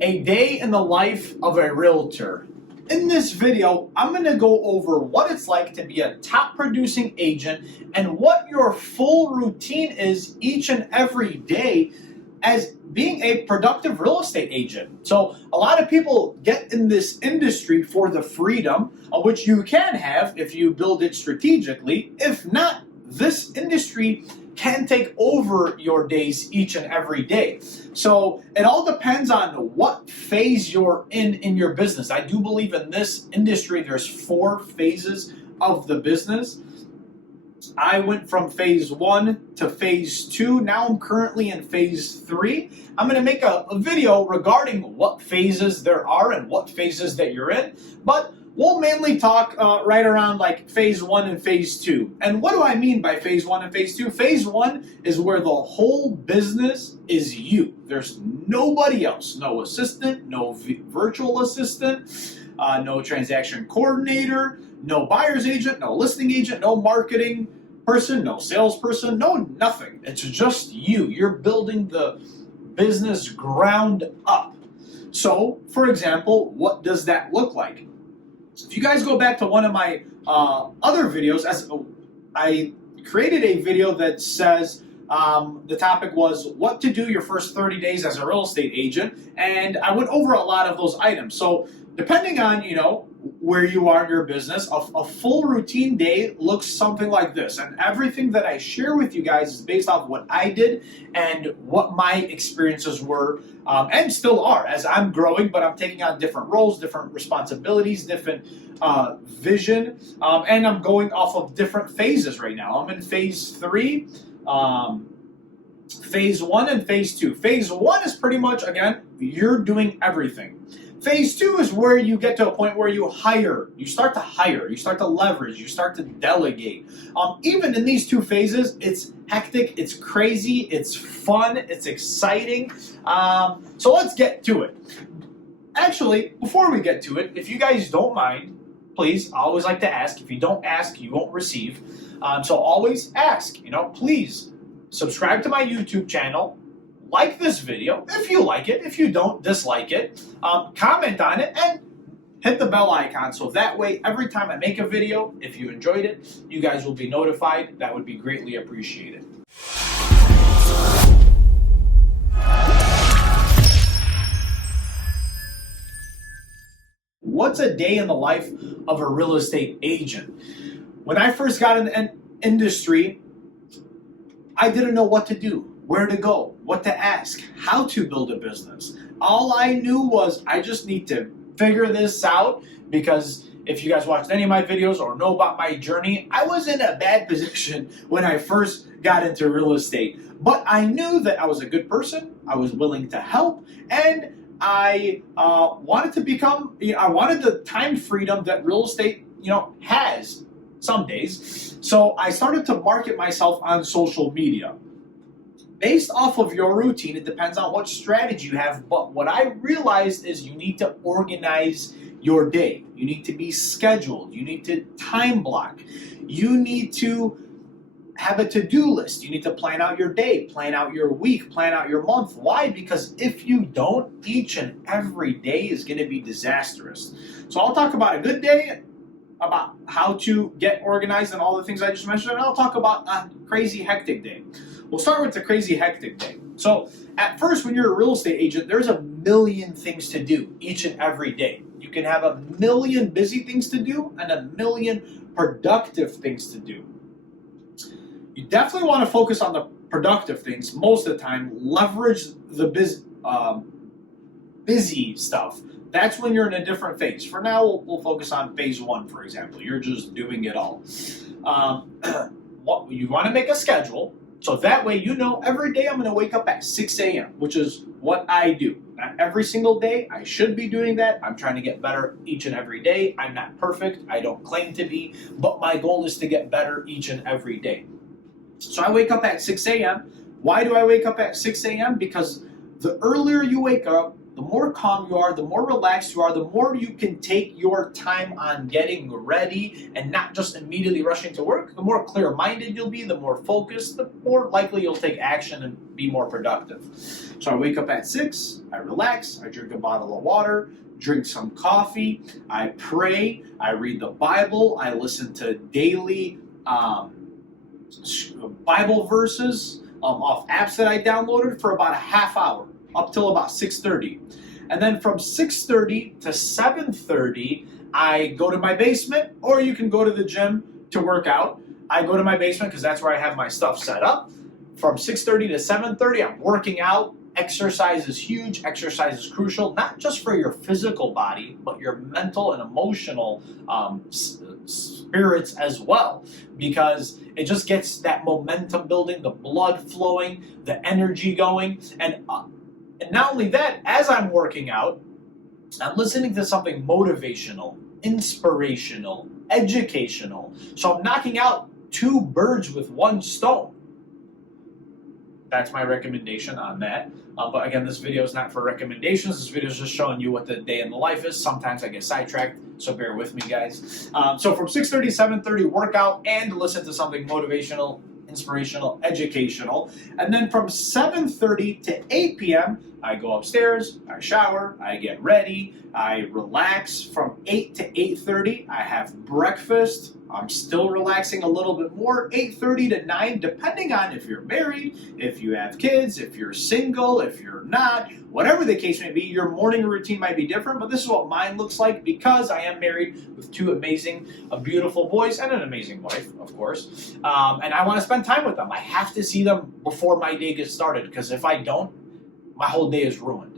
A day in the life of a realtor. In this video, I'm going to go over what it's like to be a top producing agent and what your full routine is each and every day as being a productive real estate agent. So a lot of people get in this industry for the freedom, which you can have if you build it strategically. If not, this industry can take over your days each and every day. So it all depends on what phase you're in your business. I do believe in this industry there's 4 phases of the business. I went from phase 1 to phase 2. Now I'm currently in phase 3. I'm going to make a video regarding what phases there are and what phases that you're in. But we'll mainly talk right around like phase 1 and phase 2. And what do I mean by phase 1 and phase 2? Phase 1 is where the whole business is you. There's nobody else. No assistant, no virtual assistant, no transaction coordinator, no buyer's agent, no listing agent, no marketing person, no salesperson, no nothing. It's just you. You're building the business ground up. So, for example, what does that look like? If you guys go back to one of my other videos, I created a video that says the topic was what to do your first 30 days as a real estate agent, and I went over a lot of those items. So depending on where you are in your business, a full routine day looks something like this. And everything that I share with you guys is based off what I did and what my experiences were and still are as I'm growing, but I'm taking on different roles, different responsibilities, different vision, and I'm going off of different phases right now. I'm in phase 3, phase 1 and phase 2. Phase 1 is pretty much, again, you're doing everything. Phase 2 is where you get to a point where you start to leverage, you start to delegate. Even in these 2 phases, it's hectic, it's crazy, it's fun, it's exciting. So let's get to it. Actually, before we get to it, if you guys don't mind, please, I always like to ask. If you don't ask, you won't receive. So always ask, please subscribe to my YouTube channel. Like this video if you like it. If you don't, dislike it. Comment on it and hit the bell icon so that way every time I make a video, if you enjoyed it, you guys will be notified. That would be greatly appreciated. What's a day in the life of a real estate agent? When I first got in the industry, I didn't know what to do, where to go, what to ask, how to build a business. All I knew was I just need to figure this out, because if you guys watched any of my videos or know about my journey, I was in a bad position when I first got into real estate. But I knew that I was a good person, I was willing to help, and I wanted to become, I wanted the time freedom that real estate, has some days. So I started to market myself on social media. Based off of your routine, it depends on what strategy you have, but what I realized is you need to organize your day. You need to be scheduled. You need to time block. You need to have a to-do list. You need to plan out your day, plan out your week, plan out your month. Why? Because if you don't, each and every day is going to be disastrous. So I'll talk about a good day, about how to get organized and all the things I just mentioned, and I'll talk about a crazy hectic day. We'll start with the crazy hectic day. So at first, when you're a real estate agent, there's a million things to do each and every day. You can have a million busy things to do and a million productive things to do. You definitely want to focus on the productive things most of the time. Leverage the busy stuff. That's when you're in a different phase. For now, we'll focus on phase 1, for example. You're just doing it all. You want to make a schedule. So that way every day I'm going to wake up at 6 a.m., which is what I do. Not every single day. I should be doing that. I'm trying to get better each and every day. I'm not perfect. I don't claim to be. But my goal is to get better each and every day. So I wake up at 6 a.m. Why do I wake up at 6 a.m.? Because the earlier you wake up, the more calm you are, the more relaxed you are, the more you can take your time on getting ready and not just immediately rushing to work, the more clear-minded you'll be, the more focused, the more likely you'll take action and be more productive. So I wake up at 6, I relax, I drink a bottle of water, drink some coffee, I pray, I read the Bible, I listen to daily Bible verses off apps that I downloaded for about a half hour, up till about 6:30. And then from 6:30 to 7:30, I go to my basement, or you can go to the gym to work out. I go to my basement because that's where I have my stuff set up. From 6:30 to 7:30, I'm working out. Exercise is huge. Exercise is crucial, not just for your physical body, but your mental and emotional spirits as well, because it just gets that momentum building, the blood flowing, the energy going. And not only that, as I'm working out, I'm listening to something motivational, inspirational, educational. So I'm knocking out 2 birds with 1 stone. That's my recommendation on that. But again, this video is not for recommendations. This video is just showing you what the day in the life is. Sometimes I get sidetracked, so bear with me, guys. So from 6:30 to 7:30, workout and listen to something motivational, inspirational, educational. And then from 7:30 to 8 p.m., I go upstairs, I shower, I get ready, I relax. From 8 to 8:30, I have breakfast. I'm still relaxing a little bit more, 8:30 to 9, depending on if you're married, if you have kids, if you're single, if you're not, whatever the case may be. Your morning routine might be different, but this is what mine looks like because I am married with 2 amazing, beautiful boys and an amazing wife, of course. And I want to spend time with them. I have to see them before my day gets started, because if I don't, my whole day is ruined.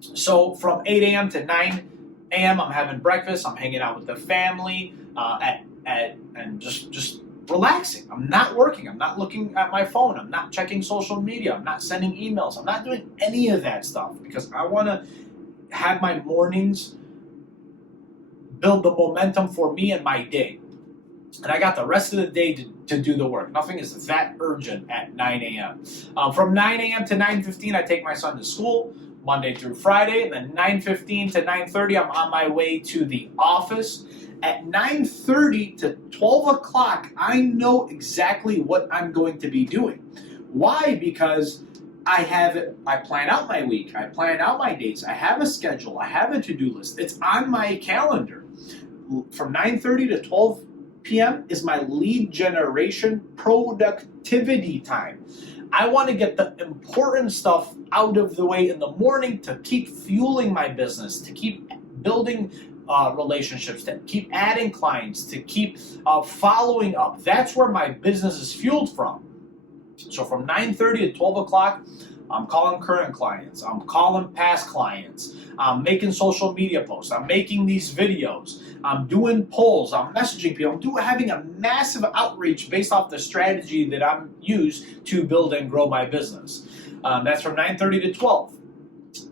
So from 8 a.m. to 9 a.m., I'm having breakfast, I'm hanging out with the family, and just relaxing. I'm not working. I'm not looking at my phone. I'm not checking social media. I'm not sending emails. I'm not doing any of that stuff, because I want to have my mornings build the momentum for me and my day. And I got the rest of the day to do the work. Nothing is that urgent at 9 a.m. From 9 a.m. to 9:15, I take my son to school, Monday through Friday. And then 9:15 to 9:30, I'm on my way to the office. At 9:30 to 12 o'clock, I know exactly what I'm going to be doing. Why? Because I plan out my week, I plan out my dates, I have a schedule, I have a to-do list. It's on my calendar. From 9:30 to 12 p.m. is my lead generation productivity time. I want to get the important stuff out of the way in the morning to keep fueling my business, to keep building relationships, to keep adding clients, to keep following up. That's where my business is fueled from. So from 9:30 to 12 o'clock, I'm calling current clients, I'm calling past clients, I'm making social media posts, I'm making these videos, I'm doing polls, I'm messaging people, I'm having a massive outreach based off the strategy that I'm used to build and grow my business. That's from 9:30 to 12.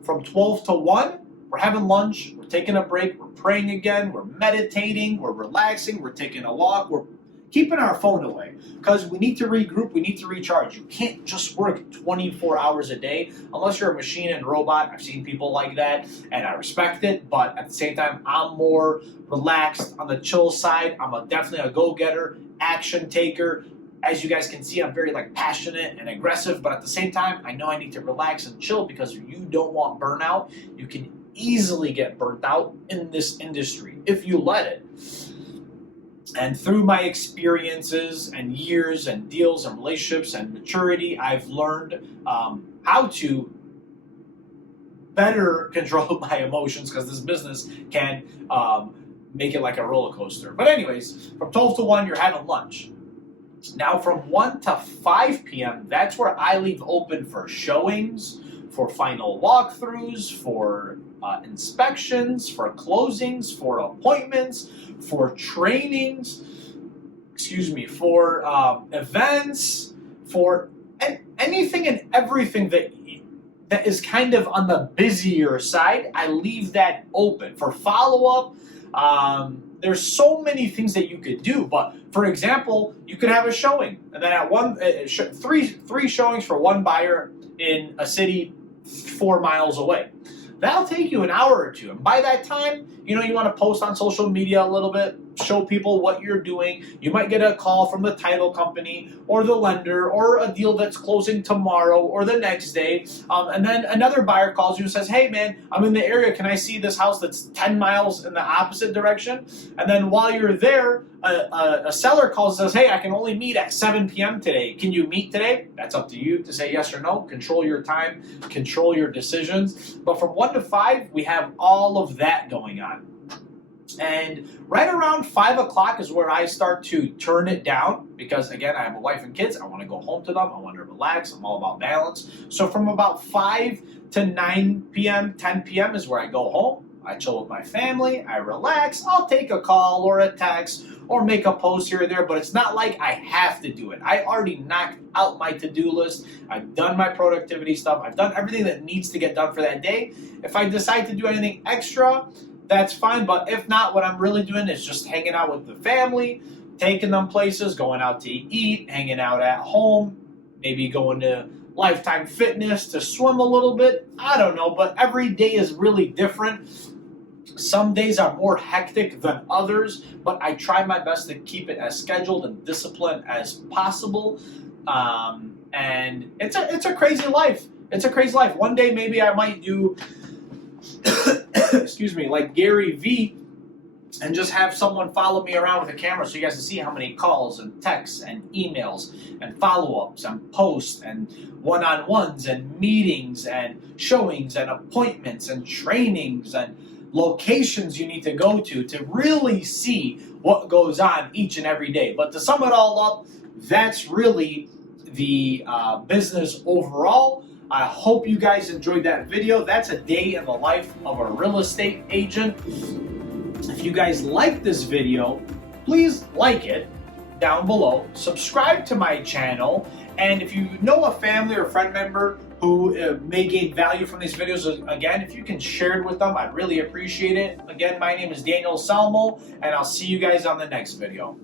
From 12 to 1, we're having lunch, we're taking a break, we're praying again, we're meditating, we're relaxing, we're taking a walk, we're keeping our phone away, because we need to regroup, we need to recharge. You can't just work 24 hours a day unless you're a machine and robot. I've seen people like that, and I respect it, but at the same time, I'm more relaxed on the chill side. I'm definitely a go-getter, action taker. As you guys can see, I'm very passionate and aggressive, but at the same time, I know I need to relax and chill, because you don't want burnout. You can easily get burnt out in this industry if you let it. And through my experiences and years and deals and relationships and maturity, I've learned how to better control my emotions, because this business can make it like a roller coaster. But anyways, from 12 to 1, you're having lunch. Now from 1 to 5 p.m., that's where I leave open for showings, for final walkthroughs, for inspections, for closings, for appointments, for trainings, for events, for anything and everything that is kind of on the busier side. I leave that open for follow-up. There's so many things that you could do, but for example, you could have a showing, and then at three showings for one buyer in a city 4 miles away. That'll take you an hour or two. And by that time, you want to post on social media a little bit, show people what you're doing. You might get a call from the title company or the lender or a deal that's closing tomorrow or the next day. And then another buyer calls you and says, hey man, I'm in the area. Can I see this house that's 10 miles in the opposite direction? And then while you're there, a seller calls and says, hey, I can only meet at 7 p.m. today. Can you meet today? That's up to you to say yes or no. Control your time, control your decisions. But from 1 to 5, we have all of that going on. And right around 5 o'clock is where I start to turn it down because, again, I have a wife and kids. I want to go home to them. I want to relax. I'm all about balance. So from about 5 to 9 p.m., 10 p.m. is where I go home. I chill with my family. I relax. I'll take a call or a text or make a post here or there, but it's not like I have to do it. I already knocked out my to-do list. I've done my productivity stuff. I've done everything that needs to get done for that day. If I decide to do anything extra, that's fine, but if not, what I'm really doing is just hanging out with the family, taking them places, going out to eat, hanging out at home, maybe going to Lifetime Fitness to swim a little bit. I don't know, but every day is really different. Some days are more hectic than others, but I try my best to keep it as scheduled and disciplined as possible. And it's a crazy life. It's a crazy life. One day maybe I might do excuse me, like Gary V, and just have someone follow me around with a camera so you guys can see how many calls and texts and emails and follow-ups and posts and one-on-ones and meetings and showings and appointments and trainings and locations you need to go to really see what goes on each and every day. But to sum it all up, that's really the business overall. I hope you guys enjoyed that video. That's a day in the life of a real estate agent. If you guys like this video, please like it down below. Subscribe to my channel. And if you know a family or friend member who may gain value from these videos, again, if you can share it with them, I'd really appreciate it. Again, my name is Daniel Salmo, and I'll see you guys on the next video.